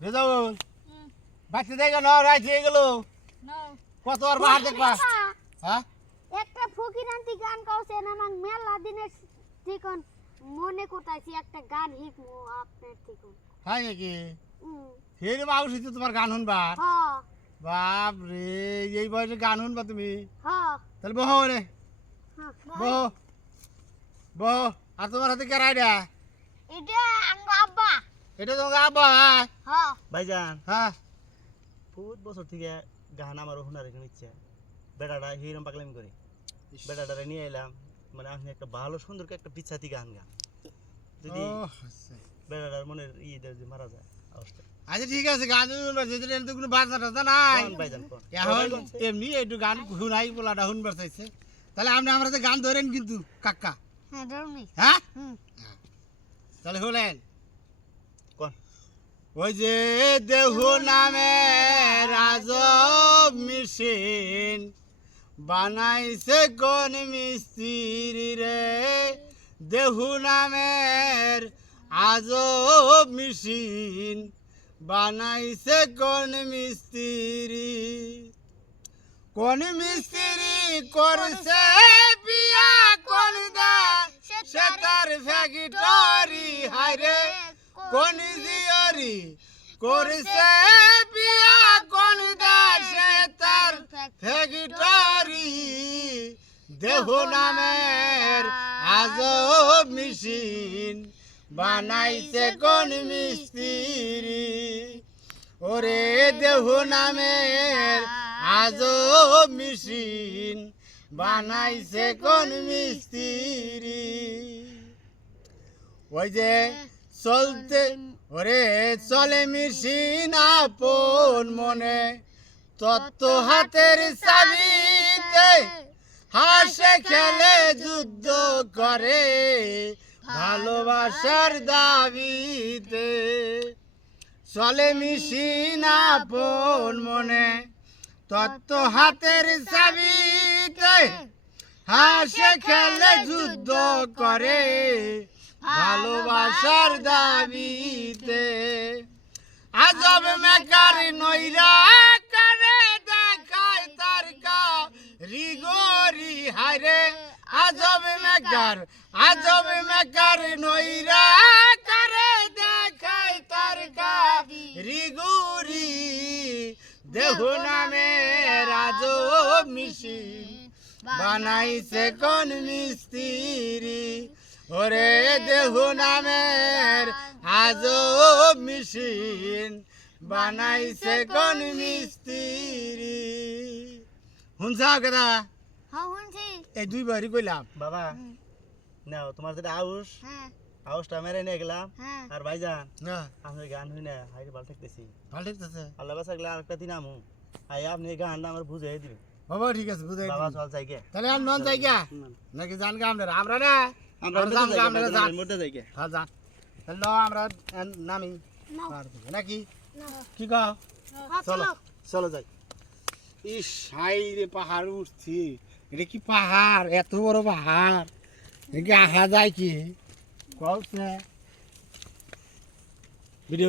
রেজাউল বাচ্চা দেখে ন রাইট হয়ে গেল। কত আর বাহার দেখবা? হ্যাঁ? একটা ফকিরান্তি গান গাওছেন আমার মেলা দিনের ঠিকন। মনে কোথাইছি একটা গান হিকমু আপনার ঠিকন। হয় নাকি? হুম ফের মাউস হইতে তোমার গান শুনবার? হ। বাপ রে এই বয়সে গান শুনবা তুমি? হ। তাহলে বহ রে। বহ। বহ। আর তোমার হাতে কেরাই দেয়া এটা আঙ্গ আব্বা এটা তোমাকে আব্বা হ্যাঁ? হ ভাইজান। হ্যাঁ। বহুত বছর থেকে গান আমার শোনার এখানে ইচ্ছা বেটাটা হিরম পাগলামি করে। বেটাটারে নিয়ে এলাম মানে আপনি একটা ভালো সুন্দর একটা পিছাতি গান গান যদি। বেটাটার মনের ইয়ে যদি মারা যায় অবস্থা। আচ্ছা ঠিক আছে গান তো কোনো বাজনা টাজনা নাই। এখন এমনি একটু গান শুনাই পোলাটা শুনবার চাইছে তাহলে আপনি আমরা গান ধরেন কিন্তু কাকা। হ্যাঁ ধরুন। হ্যাঁ? তাহলে হলেন। ওই যে দেহু নামে রাজব মেশিন বানাইছে কোন মিস্ত্রি রে। দেহু নামের আজব মেশিন বানাইছে কোন মিস্ত্রি। কোন মিস্ত্রি করছে বিয়া কোন দা সে তার ফ্যাক্টরি হাইরে কোন জিয়রি করছে বিয়া, কোন দাসে তার ফ্যাক্টরি দেহ নামের আজব মেশিন বানাইছে কোন মিস্ত্রি? ওরে দেহ নামের আজব মেশিন বানাইছে কোন মিস্ত্রি? ওই যে চলতে ওরে চলে মেশিন আপন মনে। তত্ত্ব হাতের চাবিতে হাসে, খেলে, যুদ্ধ করে ভালোবাসার দাবিতে। চলে মেশিন আপন মনে, তত্ত্ব হাতের চাবিতে হাসে, খেলে, যুদ্ধ করে ভালোবাসার দাবিতে আজব মেকার নইরা করে দেখায় তার রিগরি হারে আজব মেকার আজব মেকার নইরা করে দেখায় তার রিগুরি দেহ নামে রাজব মিশি, বানাইছে কোন মিস্ত্রি। ওরে দেহ নামের আজব মেশিন বানাইছে কোন মিস্ত্রি। শুনছা কথা? হ্যাঁ এই দুই বাড়ি কইলাম। বাবা নাও তোমার যেটা আউস হ্যাঁ। আউসটা মেরে নিয়ে গেলাম। হ্যাঁ। আর ভাইজান না। আমি গান শুনে না হাইরে ভালো থাকতেছি। ভালো ঠিক আছে আল্লাহ বাসা গেলে আরেকটা দিন আমু। আই আপনি গানটা আমার বুঝাই দিবেন। বাবা ঠিক আছে বুঝাই বাবা। চল যাই গে। তাহলে আর নন যাই গা? নাকি জান গা আমরা আমরা না আমরা। মধ্যে যাই গে হ্যাঁ আমরা নামি। নাকি? কি কও? হ্যাঁ, চলো। চলো চলো যাই। ইস হাই রে পাহাড় উঠছি। এটা কি পাহাড়? এত বড় পাহাড়। এটা আহা যায় কি? কলছে ভিডিও